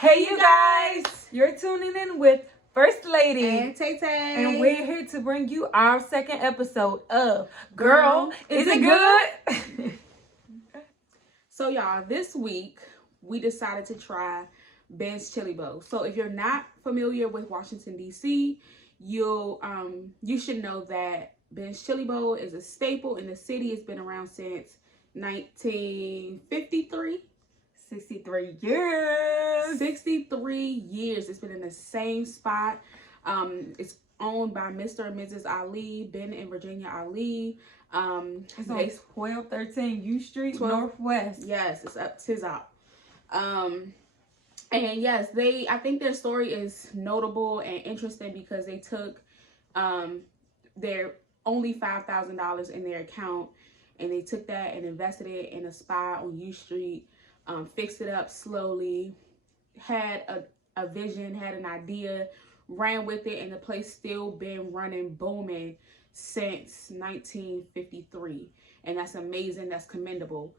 Hey you guys, you're tuning in with First Lady and Tay Tay, and we're here to bring you our second episode of Girl, Is It Good? So y'all, this week we decided to try Ben's Chilli Bowl. So if you're not familiar with Washington DC, you should know that Ben's Chilli Bowl is a staple in the city. It's been around since 1953. 63 years. 63 years. It's been in the same spot. It's owned by Mr. and Mrs. Ali, Ben and Virginia Ali. It's on 1213 U Street, Northwest. Yes, it's up Tizop. And yes, I think their story is notable and interesting because they took their only $5,000 in their account, and they took that and invested it in a spot on U Street. Fixed it up slowly, had a vision, had an idea, ran with it, and the place still been running, booming since 1953. And that's amazing. That's commendable.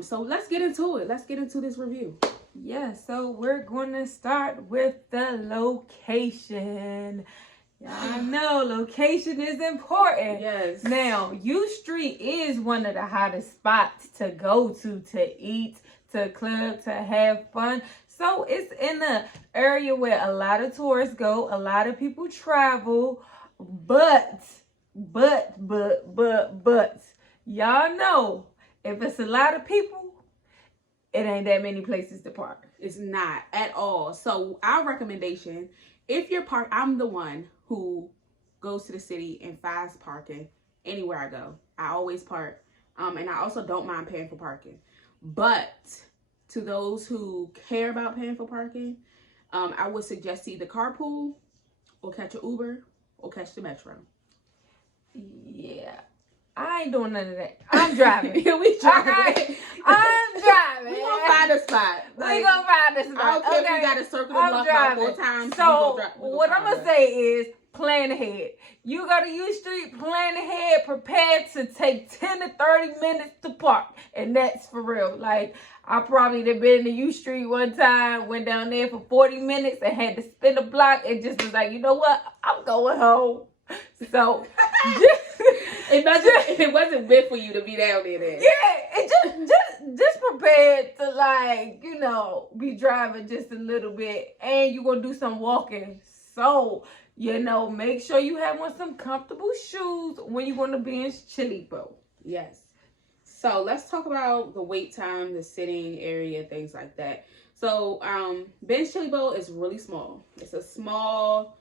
So let's get into it. Let's get into this review. Yeah, so we're going to start with the location. I know location is important. Yes. Now, U Street is one of the hottest spots to go to eat, to club, to have fun. So it's in an area where a lot of tourists go, a lot of people travel, but y'all know if it's a lot of people, it ain't that many places to park. It's not at all. So our recommendation, if you're parked, I'm the one who goes to the city and finds parking anywhere I go. I always park. And I also don't mind paying for parking. But to those who care about paying for parking, I would suggest to either carpool or catch an Uber or catch the Metro. Yeah. I ain't doing none of that. I'm driving. Yeah, we driving. Okay. I'm driving. We gonna find a spot. We gonna find a spot. I don't care if we gotta circle the block about 4 times. So what I'm gonna say is plan ahead. You go to U Street, plan ahead, prepared to take 10 to 30 minutes to park. And that's for real. Like, I probably have been to U Street one time, went down there for 40 minutes and had to spin a block and just was like, you know what? I'm going home. So it wasn't meant for you to be down there then. Yeah, it just prepared to, like, you know, be driving just a little bit, and you're gonna do some walking. So, you know, make sure you have on some comfortable shoes when you're gonna be in Chilli Bowl. Yes. So let's talk about the wait time, the sitting area, things like that. So Ben's Chilli Bowl is really small. It's a small,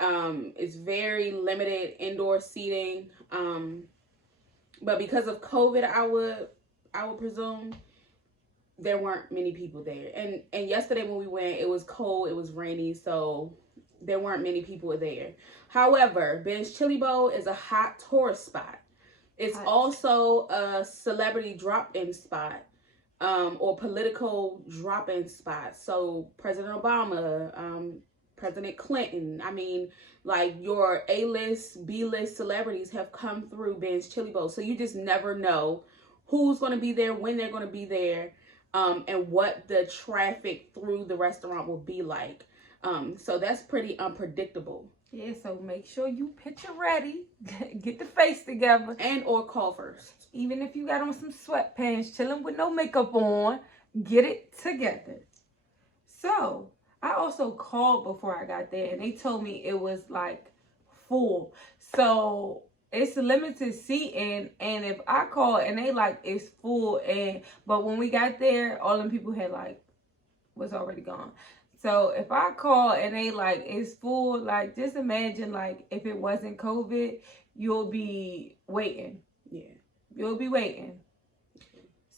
it's very limited indoor seating. But because of COVID, I would presume there weren't many people there. And yesterday when we went, it was cold, it was rainy, so there weren't many people there. However, Ben's Chilli Bowl is a hot tourist spot. It's also a celebrity drop-in spot, or political drop-in spot. So President Obama, President Clinton, I mean, like your A-list, B-list celebrities have come through Ben's Chilli Bowl. So you just never know who's going to be there, when they're going to be there, and what the traffic through the restaurant will be like. So that's pretty unpredictable. Yeah, so make sure you picture ready, get the face together. And or call first. Even if you got on some sweatpants, chilling with no makeup on, get it together. So, I also called before I got there, and they told me it was, like, full. So, it's limited seating, and if I call and they, like, it's full, but when we got there, all them people had, like, was already gone. So if I call and they like it's full, like just imagine like if it wasn't COVID, you'll be waiting. Yeah. You'll be waiting.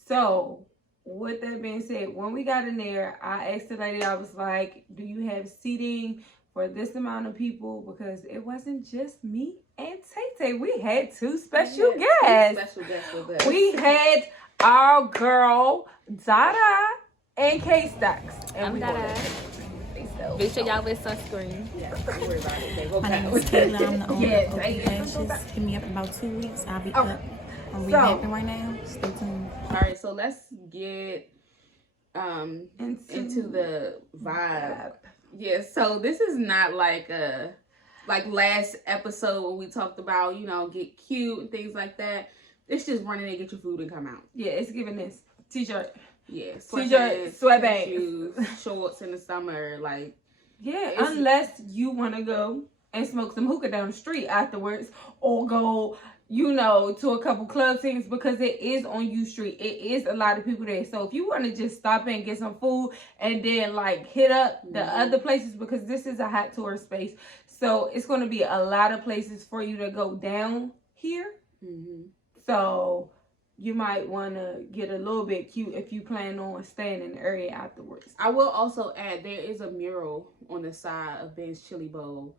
So with that being said, when we got in there, I asked the lady, I was like, do you have seating for this amount of people? Because it wasn't just me and Tay-Tay. We had two special guests. Special guests with us. We had our girl, Dada, and K-Stocks. I'm Dada. Make sure y'all wear sunscreen. Yeah, don't worry about it. My name is Kayla. I'm the owner of OP Lashes. Hit me up in about 2 weeks. I'll be up. I'm revamping right now. Stay tuned. All right, so let's get into the vibe. Yeah, so this is not like last episode when we talked about, get cute and things like that. It's just running and get your food and come out. Yeah, it's giving this t-shirt. Yeah, t-shirt, sweatpants, shoes, shorts in the summer, like. Yeah, unless you want to go and smoke some hookah down the street afterwards, or go, to a couple club things, because it is on U Street. It is a lot of people there. So if you want to just stop in and get some food and then like hit up the other places, because this is a hot tourist space. So it's going to be a lot of places for you to go down here. Mm-hmm. So you might want to get a little bit cute if you plan on staying in the area afterwards. I will also add, there is a mural on the side of Ben's Chilli Bowl.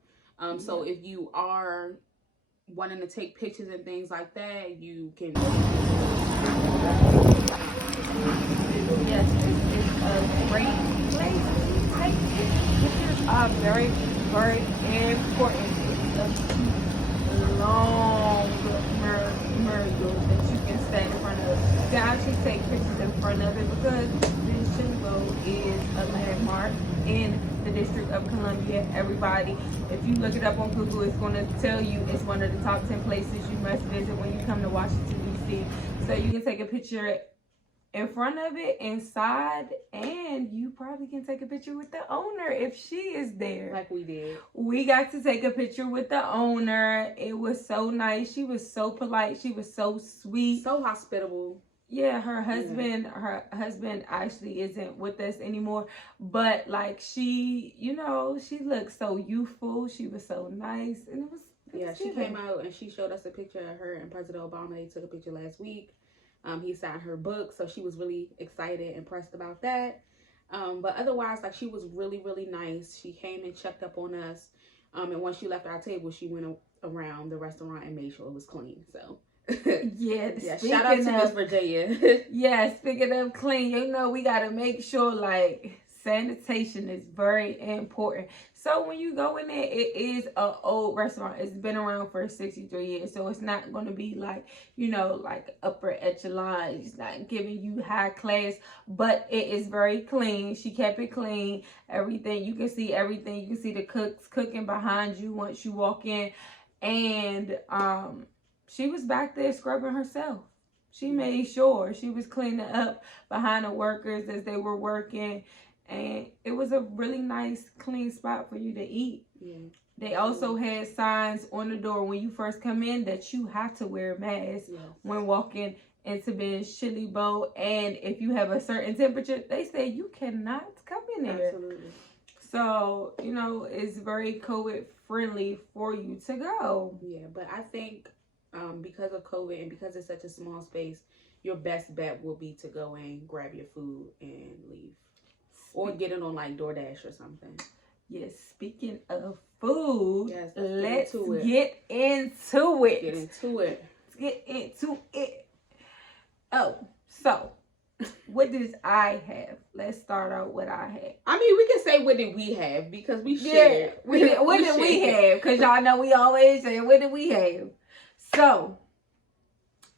So if you are wanting to take pictures and things like that, you can. Yes, it's a great place to take pictures. Are very, very important. It's a long miracle that you can stand in front of. You can actually take pictures in front of it, because this Chilli Bowl is a landmark in the District of Columbia. Everybody, if you look it up on Google, it's going to tell you it's one of the top 10 places you must visit when you come to Washington, D.C. So you can take a picture in front of it, inside, and you probably can take a picture with the owner if she is there. Like we did. We got to take a picture with the owner. It was so nice. She was so polite. She was so sweet. So hospitable. Yeah, her husband actually isn't with us anymore. But like she looked so youthful. She was so nice. And it was she came out and she showed us a picture of her and President Obama. They took a picture last week. He signed her book, so she was really excited and pressed about that. But otherwise, like, she was really, really nice. She came and checked up on us. And once she left our table, she went around the restaurant and made sure it was clean. So yeah. Shout out to Miss Virginia. Yeah, speaking of clean, we gotta make sure like sanitation is very important. So when you go in there, it is an old restaurant. It's been around for 63 years. So it's not going to be like, like upper echelon. It's not giving you high class, but it is very clean. She kept it clean. Everything. You can see everything. You can see the cooks cooking behind you once you walk in. And she was back there scrubbing herself. She made sure she was cleaning up behind the workers as they were working. And it was a really nice, clean spot for you to eat. Yeah. They also had signs on the door when you first come in that you have to wear a mask when walking into Ben's Chilli Bowl. And if you have a certain temperature, they say you cannot come in there. Absolutely. So, it's very COVID friendly for you to go. Yeah, but I think because of COVID and because it's such a small space, your best bet will be to go in, grab your food, and leave. Or get it on like DoorDash or something. Yes, speaking of food, let's get into it. Get into it. Oh, so what did I have? Let's start out what I had. I mean, we can say what did we have because we shared. Yeah, what did we have? Because y'all know we always say, what did we have? So,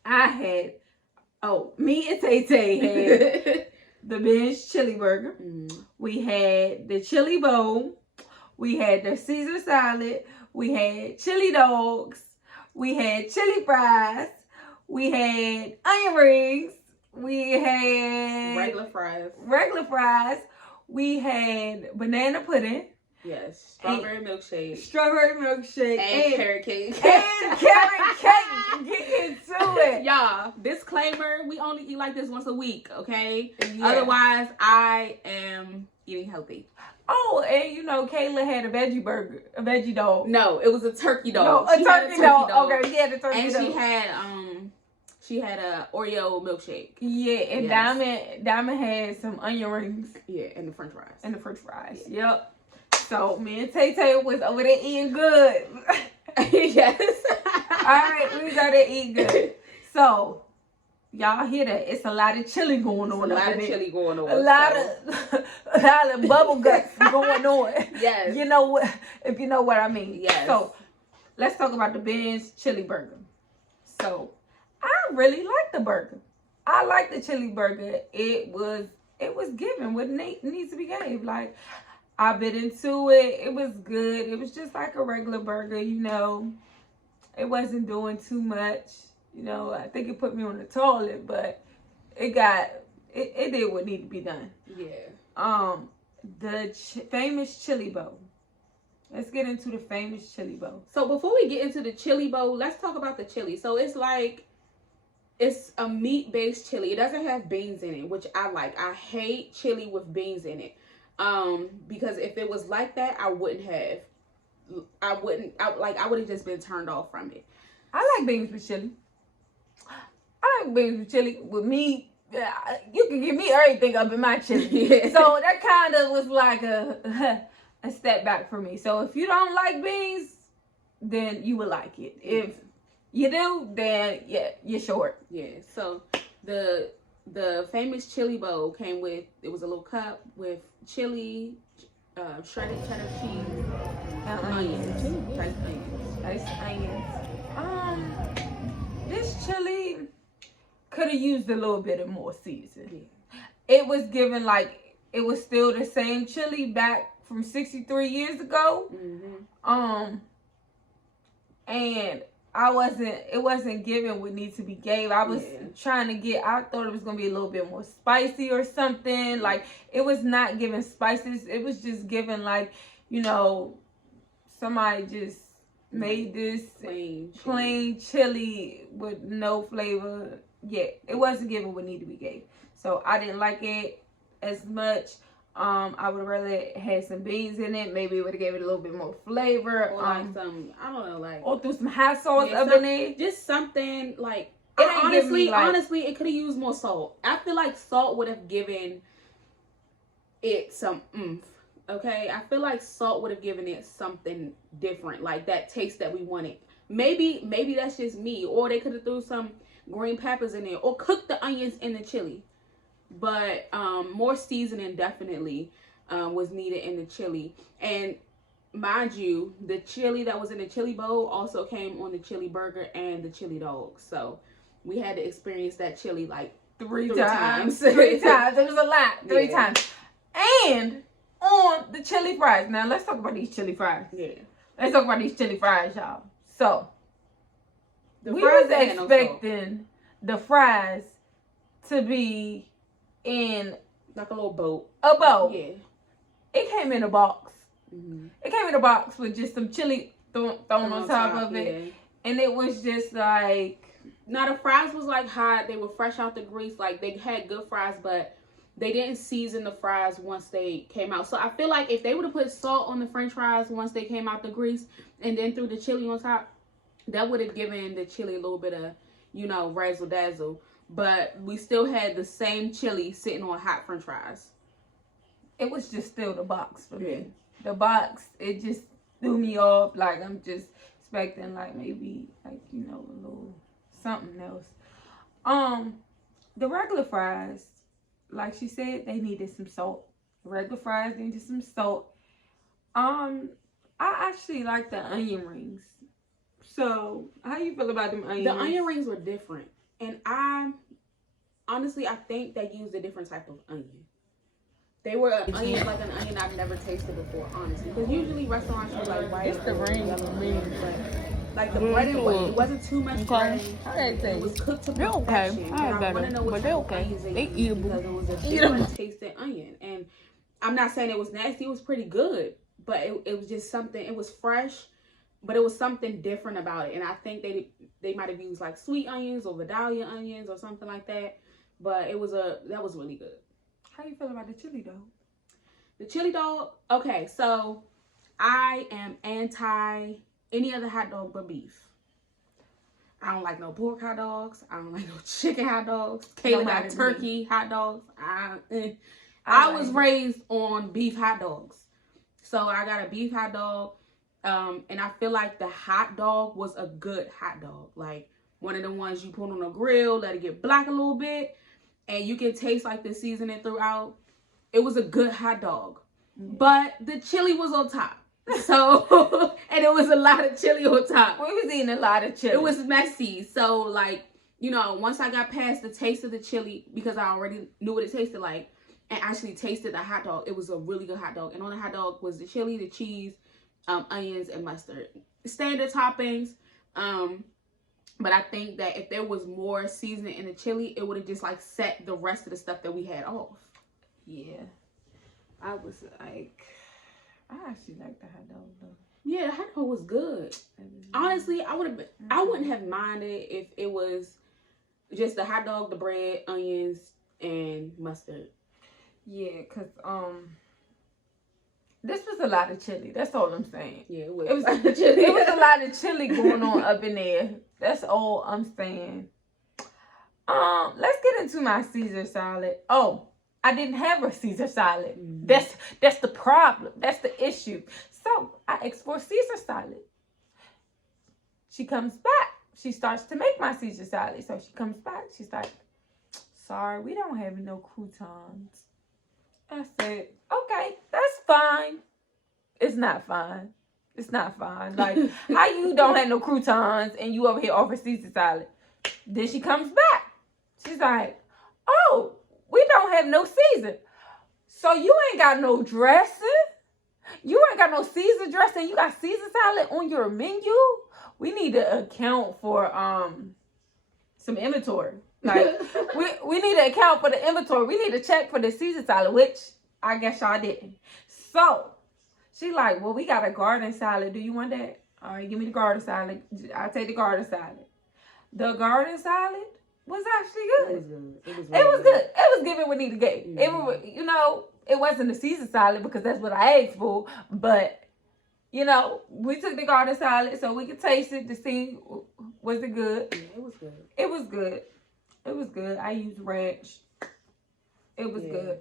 I had, me and Tay Tay had the Ben's Chili Burger. We had the Chilli Bowl. We had the Caesar salad. We had chili dogs. We had chili fries. We had onion rings. We had regular fries. We had banana pudding. Yes, strawberry milkshake. And carrot cake. And carrot cake. Get into it. Y'all, disclaimer, we only eat like this once a week, okay? Yeah. Otherwise, I am eating healthy. Oh, and Kayla had a veggie dog. No, it was a turkey dog. No, a turkey dog. Okay, yeah, the turkey dog. And she had a Oreo milkshake. Yeah, and yes. Diamond had some onion rings. Yeah, and the French fries. Yeah. Yep. So me and Tay Tay was over there eating good. Yes. All right, we got to eat good. So y'all hear that? It's a lot of chili going on. A lot of chili going on. A lot of bubble guts going on. Yes. You know what? If you know what I mean. Yes. So let's talk about the Ben's Chili Burger. So I really like the burger. I like the chili burger. It was it was given what needs to be gave. Like, I bit into it. It was good. It was just like a regular burger, you know. It wasn't doing too much. You know, I think it put me on the toilet, but it did what needed to be done. Yeah. The famous chili bowl. Let's get into the famous chili bowl. So before we get into the chili bowl, let's talk about the chili. So it's like, it's a meat-based chili. It doesn't have beans in it, which I like. I hate chili with beans in it. Because if it was like that, I would have just been turned off from it. I like beans with chili. I like beans with chili with meat. You can give me everything up in my chili. Yeah. So that kind of was like a step back for me. So if you don't like beans, then you would like it. If you do, then yeah, you're short. Yeah. So the famous chili bowl came with, it was a little cup with chili, shredded cheddar cheese, and onions. Diced onions. This chili could have used a little bit of more season. Yeah. It was given like it was still the same chili back from 63 years ago. Mm-hmm. And it wasn't given what needs to be gave. I was trying to get, I thought it was going to be a little bit more spicy or something. Like, it was not given spices. It was just given like, you know, somebody just made this plain chili with no flavor. Yeah, it wasn't given what needed to be gave. So I didn't like it as much. I would rather it had some beans in it. Maybe it would have gave it a little bit more flavor. Or like some, I don't know, like, or threw some hot sauce up in it. Just something like, honestly, it could have used more salt. I feel like salt would have given it some oomph. Okay, I feel like salt would have given it something different, like that taste that we wanted. Maybe that's just me. Or they could have threw some green peppers in there, or cooked the onions in the chili. But more seasoning definitely was needed in the chili. And mind you, the chili that was in the chili bowl also came on the chili burger and the chili dog. So we had to experience that chili like three times. 3 times. It was a lot. 3 times. And on the chili fries. Now let's talk about these chili fries. Yeah. Let's talk about these chili fries, y'all. So we was expecting the fries to be in like a little boat. A boat. Yeah. It came in a box. Mm-hmm. It came in a box with just some chili thrown on top of it. Yeah. And it was just like... Now the fries was like hot. They were fresh out the grease. Like, they had good fries, but they didn't season the fries once they came out. So I feel like if they would have put salt on the french fries once they came out the grease and then threw the chili on top, that would have given the chili a little bit of, you know, razzle dazzle. But we still had the same chili sitting on hot french fries. It was just still the box for me. The box, it just threw me off. Like, I'm just expecting like maybe like, you know, a little something else. The regular fries, like she said, they needed some salt. The regular fries needed some salt. I actually like the onion rings. So, how you feel about them onion rings? The onion rings were different. And I think they used a different type of onion. They were an onion, like an onion I've never tasted before, honestly. Because usually restaurants are like white. It's the ring. Like the breaded one, it wasn't too much bread. It was cooked to perfection. They're okay. I want to know what type of onions they used because it was a different tasted onion. And I'm not saying it was nasty. It was pretty good, but it was just something. It was fresh, but it was something different about it. And I think they might have used like sweet onions or Vidalia onions or something like that. But that was really good. How you feel about the chili dog? The chili dog, okay, so I am anti any other hot dog but beef. I don't like no pork hot dogs. I don't like no chicken hot dogs. Kayla got turkey hot dogs. I was raised on beef hot dogs. So I got a beef hot dog. And I feel like the hot dog was a good hot dog. Like one of the ones you put on a grill, let it get black a little bit. And you can taste like the seasoning throughout. It was a good hot dog. But the chili was on top. So, and it was a lot of chili on top. We was eating a lot of chili. It was messy. So, like, you know, once I got past the taste of the chili, because I already knew what it tasted like, and actually tasted the hot dog. It was a really good hot dog. And on the hot dog was the chili, the cheese, onions, and mustard. Standard toppings. But I think that if there was more seasoning in the chili, it would have just like set the rest of the stuff that we had off. Yeah. I was like, I actually like the hot dog though. Yeah, the hot dog was good. Honestly, I wouldn't have minded if it was just the hot dog, the bread, onions, and mustard. Yeah, cause this was a lot of chili. That's all I'm saying. Yeah, it was. It was a lot of chili going on up in there. That's all I'm saying. Let's get into my Caesar salad. Oh, I didn't have a Caesar salad. Mm-hmm. That's the problem. That's the issue. So I asked for Caesar salad. She comes back. She starts to make my Caesar salad. So she comes back. She's like, sorry, we don't have no croutons. I said, okay, that's fine. It's not fine. It's not fine. Like, how you don't have no croutons and you over here offer Caesar salad? Then she comes back. She's like, oh, we don't have no Caesar. So you ain't got no dressing? You ain't got no Caesar dressing? You got Caesar salad on your menu? We need to account for some inventory. Like, we need to account for the inventory. We need to check for the Caesar salad, which I guess y'all didn't. So, she like, well, we got a garden salad. Do you want that? All right, give me the garden salad. I'll take the garden salad. The garden salad was actually good. It was good. It was giving what needed gave. Mm-hmm. It was, you know, it wasn't a Caesar salad because that's what I asked for. But, you know, we took the garden salad so we could taste it to see was it good. Yeah, it was good. It was good. It was good. I used ranch. It was good.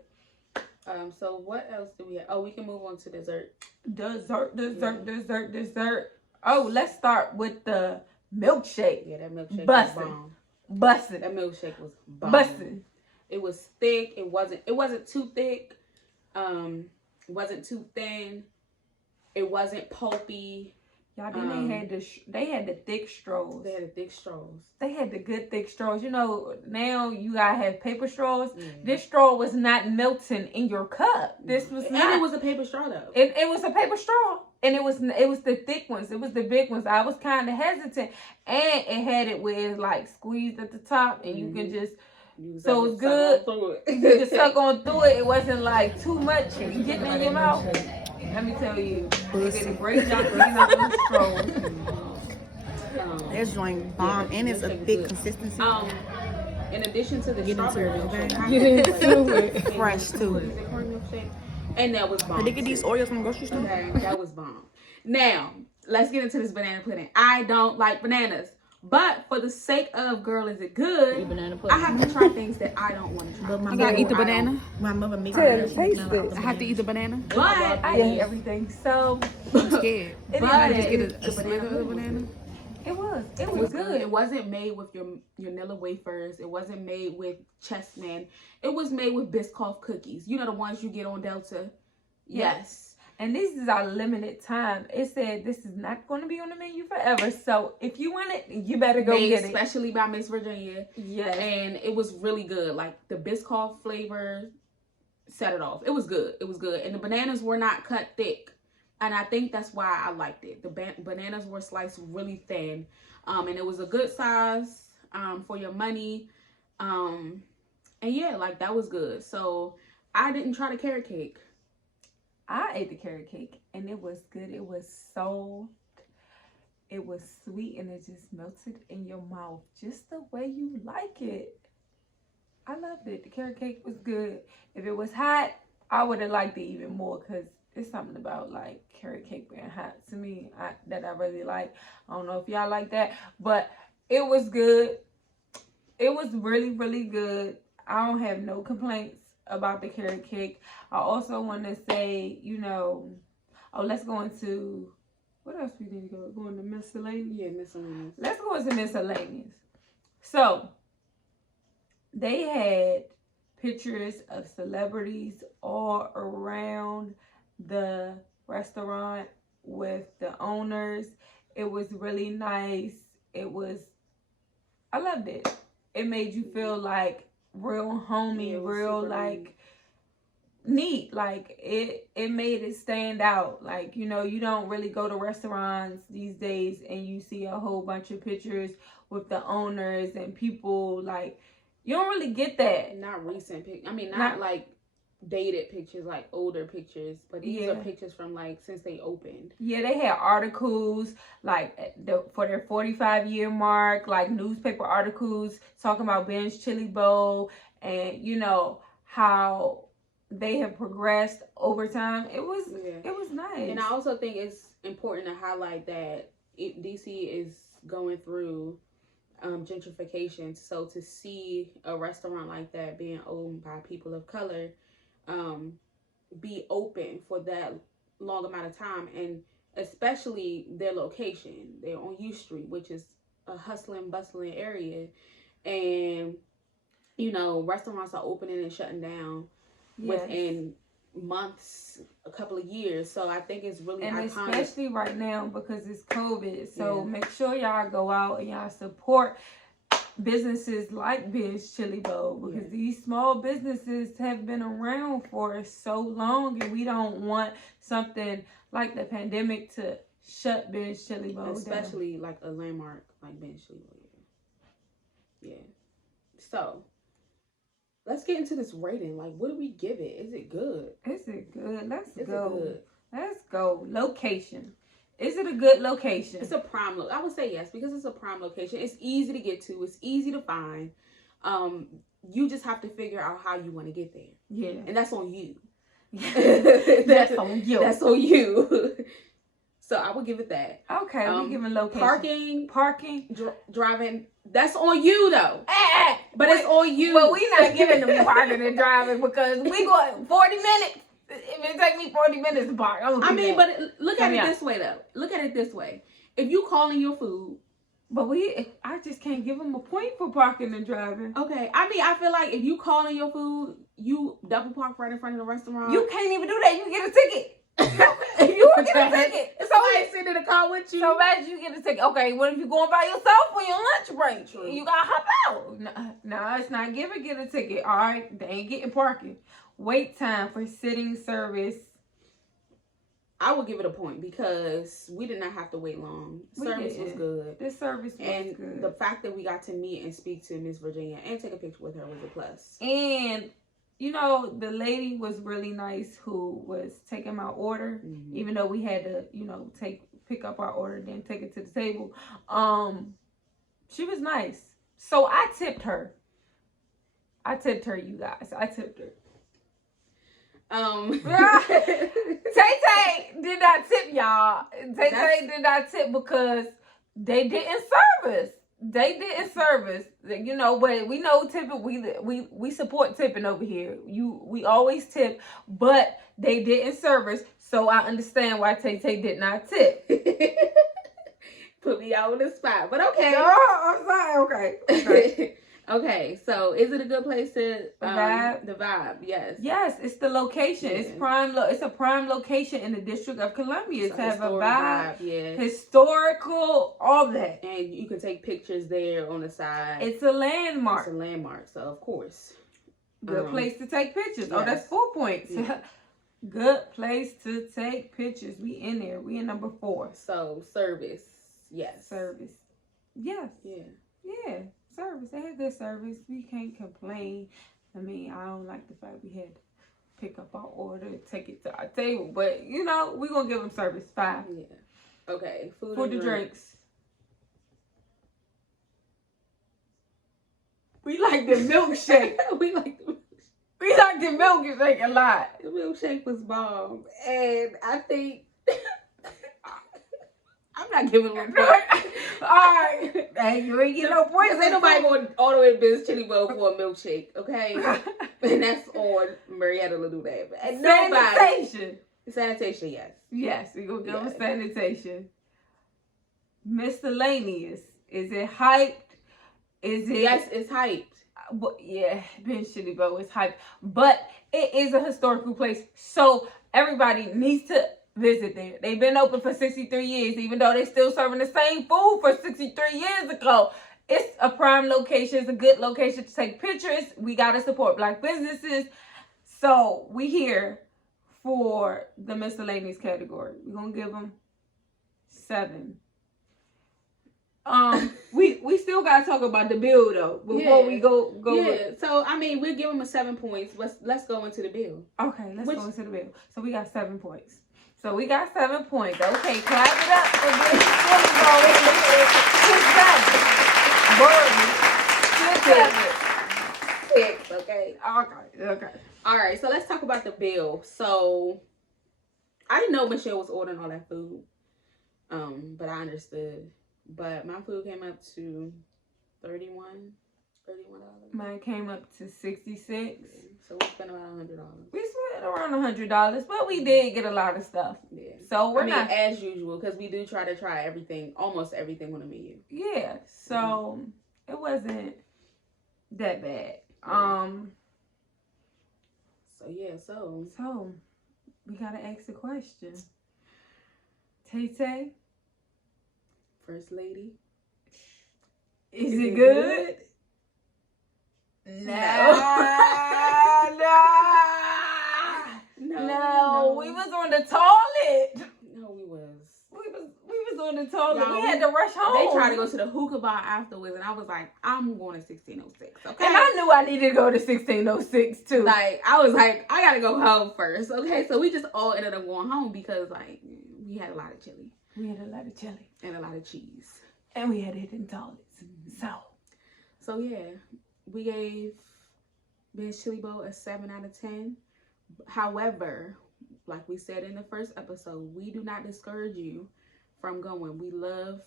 So what else do we have? Oh, we can move on to dessert. Dessert. Oh, let's start with the milkshake. Yeah, that milkshake was bomb. Bussin'. That milkshake was bomb. Bussin'. It was thick. It wasn't too thick. It wasn't too thin. It wasn't pulpy. Y'all, then they had the thick straws. They had the thick straws. They had the good thick straws. You know, now you gotta have paper straws. This straw was not melting in your cup. This was not. And it was a paper straw though. It was a paper straw. And it was the thick ones. It was the big ones. I was kind of hesitant. And it had it where it's like squeezed at the top and you can just, so it's good. You can suck on through it. It wasn't like too much getting in your mouth. Let me tell you, they did a great job cleaning up those straws. It's joint bomb and it's a thick consistency. In addition to the strawberry milkshake, fresh too. And that was bomb. Did they get these Oreos from the grocery store? Okay, that was bomb. Now, let's get into this banana pudding. I don't like bananas. But for the sake of girl, is it good? I have to try things that I don't want to try. I gotta eat the banana. My mother makes it. I have to eat the banana. But I eat everything. So I'm scared. But I just get a sliver of the banana. It was good. It wasn't made with your Nilla wafers. It wasn't made with chessmen. It was made with Biscoff cookies. You know the ones you get on Delta? Yes. And this is our limited time. It said this is not going to be on the menu forever. So if you want it, you better go get it. Especially by Miss Virginia. Yes. And it was really good. Like the Biscoff flavor set it off. It was good. It was good. And the bananas were not cut thick. And I think that's why I liked it. The bananas were sliced really thin. And it was a good size for your money. And yeah, like that was good. So I didn't try the carrot cake. I ate the carrot cake and it was good. It was soft. It was sweet and it just melted in your mouth just the way you like it. I loved it. The carrot cake was good. If it was hot, I would have liked it even more because it's something about like carrot cake being hot to me that I really like. I don't know if y'all like that, but it was good. It was really, really good. I don't have no complaints about the carrot cake. I also want to say, you know, let's go into, what else we need to go? Go into miscellaneous? Yeah, miscellaneous. Let's go into miscellaneous. So, they had pictures of celebrities all around the restaurant with the owners. It was really nice. I loved it. It made you feel like real homey, real like neat. Like it made it stand out. Like, you know, you don't really go to restaurants these days and you see a whole bunch of pictures with the owners and people. Like, you don't really get that. Not recent pictures. I mean, not like dated pictures, like older pictures, but these are pictures from like since they opened. Yeah, they had articles like for their 45-year mark, like newspaper articles talking about Ben's Chili Bowl and, you know, how they have progressed over time. It was nice. And I also think it's important to highlight that DC is going through gentrification. So to see a restaurant like that being owned by people of color be open for that long amount of time, and especially their location, they're on U Street, which is a hustling, bustling area, and you know, restaurants are opening and shutting down within months, a couple of years. So I think it's really iconic, especially right now because it's COVID. So make sure y'all go out and y'all support businesses like Ben's Chili Bowl, because these small businesses have been around for so long, and we don't want something like the pandemic to shut Ben's Chili Bowl down. Especially like a landmark like Ben's Chili Bowl. Yeah. So let's get into this rating. Like, what do we give it? Is it good? Is it good? Let's go. Let's go. Location. Is it a good location? It's a prime I would say yes, because it's a prime location. It's easy to get to. It's easy to find. You just have to figure out how you want to get there. Yeah. And that's on you. That's on you. That's on you. So I would give it that. Okay, we giving location. Parking. Driving. That's on you though. But it's on you. But we not giving them parking and driving because we go 40 minutes. If it take me 40 minutes to park, but look at it this way though. Look at it this way. If you calling your food, but I just can't give them a point for parking and driving. Okay, I mean, I feel like if you calling your food, you double park right in front of the restaurant. You can't even do that. You get a ticket. You get a ticket. Somebody sitting in the car with you. So imagine you get a ticket. Okay, what if you're going by yourself on your lunch break? True. You gotta hop out. No, it's not get a ticket. All right, they ain't getting parking. Wait time for sitting service. I would give it a point because we did not have to wait long. Service was good. The service was good. And the fact that we got to meet and speak to Miss Virginia and take a picture with her was a plus. And, you know, the lady was really nice who was taking my order, even though we had to, you know, pick up our order, then take it to the table. She was nice. So I tipped her. You guys. I tipped her. Tay did not tip, y'all. Tay did not tip because they didn't serve us. You know, but we know tipping. We support tipping over here. We always tip, but they didn't serve us. So I understand why Tay did not tip. Put me out on the spot, but okay. No, I'm sorry. Okay. Okay, so is it a good place to vibe? The vibe, yes. Yes, it's the location. Yeah. It's prime. It's a prime location in the District of Columbia to have a vibe. Yeah, historical, all that. And you can take pictures there on the side. It's a landmark. So of course, good place to take pictures. Yes. Oh, that's 4 points. Yeah. Good place to take pictures. We in there. We in number 4. So service, yes. Service, yes. Yeah. Service. They had good service. We can't complain. I mean, I don't like the fact we had to pick up our order, take it to our table, but you know, we're gonna give them service 5. Yeah. Okay. Food and drinks. We like the milkshake. we like the milkshake a lot. The milkshake was bomb, and I think. I'm not giving them a point. Alright. Hey, you ain't getting no points. Ain't nobody going all the way to Ben's Chili Bowl for a milkshake, okay? And that's on Marietta to do that. And sanitation. Sanitation, yes. Yes, we're going to give them sanitation. Miscellaneous. Is it hyped? Yes, it's hyped. Yeah, Ben's Chili Bowl is hyped. But it is a historical place. So everybody needs to visit there. They've been open for 63 years, even though they're still serving the same food for 63 years ago. It's a prime location. It's a good location to take pictures. We got to support Black businesses. So we here for the miscellaneous category. We're gonna give them 7. We still gotta talk about the bill though before we go. Yeah. So I mean, we'll give them a 7 points. Let's go into the bill. Okay, let's go into the bill. So we got 7 points. So we got 7 points. Okay, clap it up for being silly. 6. Okay. Okay. All right. So let's talk about the bill. So I didn't know Michelle was ordering all that food. But I understood. But my food came up to $31. Mine came up to 66. So we spent around $100. We spent around $100, but we did get a lot of stuff. Yeah. So we're not as usual, because we do try everything, almost everything on the menu. Yeah. So it wasn't that bad. So we gotta ask the question. Tay, First Lady, is it good? No, we was on the toilet. No, we was on the toilet. Y'all, we had to rush home. They tried to go to the hookah bar afterwards, and I was like, I'm going to 1606. Okay. And I knew I needed to go to 1606 too. Like, I was like, I gotta go home first. Okay. So we just all ended up going home because like we had a lot of chili. We had a lot of chili. And a lot of cheese. And we had it in toilets. So yeah, we gave Ben's Chili Bowl a 7 out of 10. However, like we said in the first episode, we do not discourage you from going. We love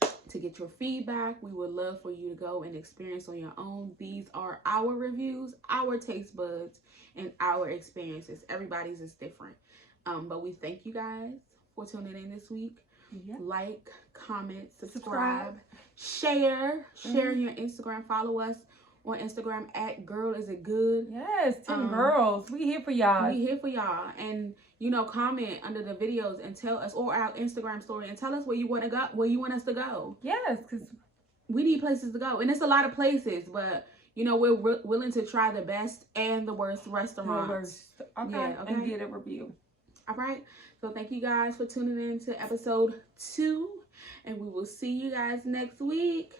to get your feedback. We would love for you to go and experience on your own. These are our reviews, our taste buds, and our experiences. Everybody's is different. But we thank you guys for tuning in this week. Yep. Like, comment, subscribe. Share your Instagram. Follow us on Instagram at Girl Is It Good. Yes, 10 girls. We here for y'all. And comment under the videos and tell us, or our Instagram story, and tell us where you want to go, where you want us to go. Yes, because we need places to go, and it's a lot of places, but we're willing to try the best and the worst restaurants. Okay. And get a review. All right. So thank you guys for tuning in to episode 2, and we will see you guys next week.